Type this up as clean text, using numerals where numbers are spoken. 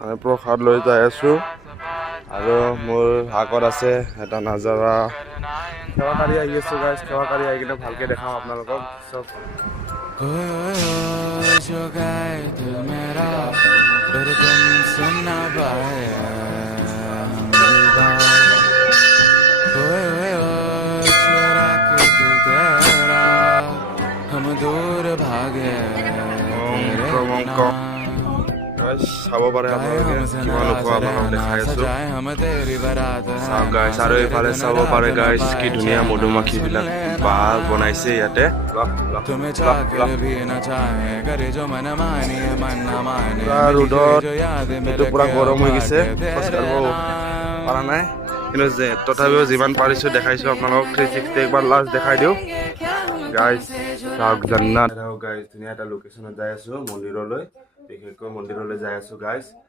আমি প্ৰসাদ লৈ যাই আছোঁ আৰু মোৰ আগত আছে এটা নাজাৰা সেৱাকাৰী আহি আছোঁ গাইজ সেৱাকাৰী আহি কিনে ভালকৈ দেখাম আপোনালোকক চব जो गाए दिल मेरा पर तुम सुन ना पाए मेरी बात चुरा के दिल तेरा हम दूर भागे तेरे बिना চাব পাৰে আপোনালোকে কিমান ওখ আপোনালোকক দেখাই আছোঁ চাওক গাইজ আৰু এইফালে চাব পাৰে গাইজ কি ধুনীয়া মধুমাখিবিলাক বাহ বনাইছে ইয়াতে ৰ'দত এইটো পূৰা গৰম হৈ গৈছে খোজ কাঢ়িব পৰা নাই কিন্তু তথাপিও যিমান পাৰিছোঁ দেখাইছোঁ আপোনালোকক 360 একবাৰ লাষ্ট দেখাই দিওঁ গাইজ চাওক জান্নাত গাইজ ধুনীয়া এটা লোকেশ্যনত যাই আছোঁ মন্দিৰলৈ বিশেষকৈ মন্দিৰলৈ যাই আছোঁ গাইজ